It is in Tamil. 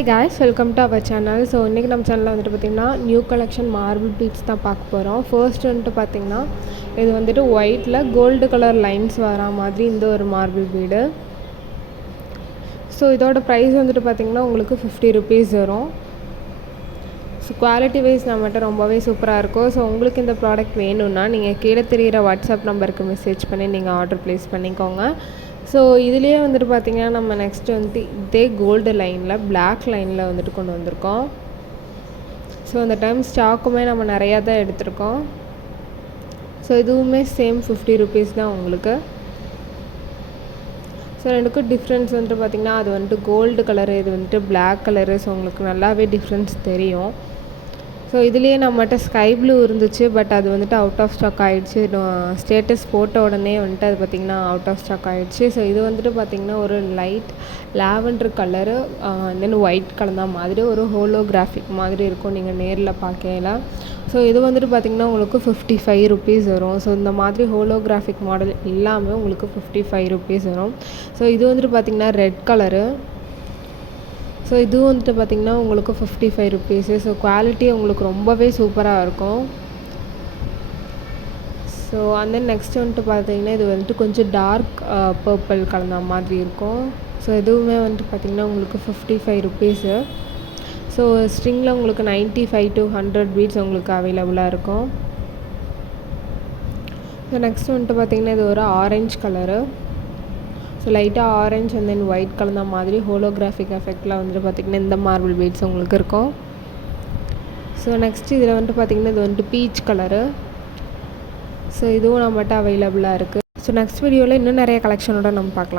Hi guys, welcome to our channel. So இன்றைக்கி நம்ம சேனலில் வந்துட்டு பார்த்திங்கன்னா நியூ கலெக்ஷன் மார்பிள் பீட்ஸ் தான் பார்க்க போகிறோம். ஃபர்ஸ்ட் வந்துட்டு பார்த்திங்கன்னா இது வந்துட்டு ஒயிட்டில் கோல்டு கலர் லைன்ஸ் வர மாதிரி இந்த ஒரு மார்பிள் பீடு. ஸோ இதோட ப்ரைஸ் வந்துட்டு பார்த்திங்கன்னா உங்களுக்கு 50 rupees வரும். ஸோ குவாலிட்டி வைஸ் நம்மகிட்ட ரொம்பவே சூப்பராக இருக்கும். ஸோ உங்களுக்கு இந்த ப்ராடக்ட் வேணும்னா நீங்கள் கீழே தெரிகிற வாட்ஸ்அப் நம்பருக்கு மெசேஜ் பண்ணி நீங்கள் ஆர்டர் ப்ளேஸ் பண்ணிக்கோங்க. ஸோ இதுலேயே வந்துட்டு பார்த்திங்கன்னா நம்ம நெக்ஸ்ட்டு வந்துட்டு இதே கோல்டு லைனில் பிளாக் லைனில் வந்துட்டு கொண்டு வந்திருக்கோம். ஸோ அந்த டைம் ஸ்டாக்குமே நம்ம நிறையா தான் எடுத்திருக்கோம். ஸோ இதுவுமே சேம் 50 rupees தான் உங்களுக்கு. ஸோ ரெண்டுக்கும் டிஃப்ரென்ஸ் வந்துட்டு பார்த்திங்கன்னா அது வந்துட்டு கோல்டு கலரு, இது வந்துட்டு பிளாக் கலரு. ஸோ உங்களுக்கு நல்லாவே டிஃப்ரென்ஸ் தெரியும். ஸோ இதுலேயே நம்மகிட்ட ஸ்கை ப்ளூ இருந்துச்சு, பட் அது வந்துட்டு அவுட் ஆஃப் ஸ்டாக் ஆகிடுச்சு. ஸ்டேட்டஸ் போட்ட உடனே வந்துட்டு அது பார்த்திங்கன்னா அவுட் ஆஃப் ஸ்டாக் ஆகிடுச்சு. ஸோ இது வந்துட்டு பார்த்திங்கன்னா ஒரு லைட் லாவெண்டர் கலரு தென் ஒயிட் கலந்த மாதிரி ஒரு ஹோலோகிராஃபிக் மாதிரி இருக்கும் நீங்கள் நேரில் பார்க்கல. ஸோ இது வந்துட்டு பார்த்திங்கன்னா உங்களுக்கு 55 rupees வரும். ஸோ இந்த மாதிரி ஹோலோகிராஃபிக் மாடல் எல்லாமே உங்களுக்கு 55 rupees வரும். ஸோ இது வந்துட்டு பார்த்திங்கன்னா ரெட் கலரு. ஸோ இதுவும் வந்துட்டு பார்த்திங்கன்னா உங்களுக்கு 55 rupees. ஸோ குவாலிட்டி உங்களுக்கு ரொம்பவே சூப்பராக இருக்கும். ஸோ அந்த நெக்ஸ்ட் வந்துட்டு பார்த்திங்கன்னா இது வந்துட்டு கொஞ்சம் டார்க் பர்பிள் கலந்த மாதிரி இருக்கும். ஸோ இதுவுமே வந்துட்டு பார்த்திங்கன்னா உங்களுக்கு 55 rupees. ஸோ ஸ்ட்ரிங்கில் உங்களுக்கு 95 to 100 beads உங்களுக்கு அவைலபிளாக இருக்கும். ஸோ நெக்ஸ்ட் வந்துட்டு பார்த்திங்கன்னா இது ஒரு ஆரஞ்சு கலரு. ஸோ லைட்டாக ஆரஞ்ச் அண்ட் தென் ஒயிட் கலந்த மாதிரி ஹோலோகிராஃபிக் எஃபெக்டில் வந்துட்டு பார்த்திங்கன்னா இந்த மார்பிள் பீட்ஸ் உங்களுக்கு இருக்கும். ஸோ நெக்ஸ்ட் இதில் வந்துட்டு பார்த்திங்கன்னா இது வந்துட்டு பீச் கலரு. ஸோ இதுவும் நம்மகிட்ட அவைலபிளாக இருக்குது. ஸோ நெக்ஸ்ட் வீடியோவில் இன்னும் நிறைய கலெக்ஷனோட நம்ம பார்க்கலாம்.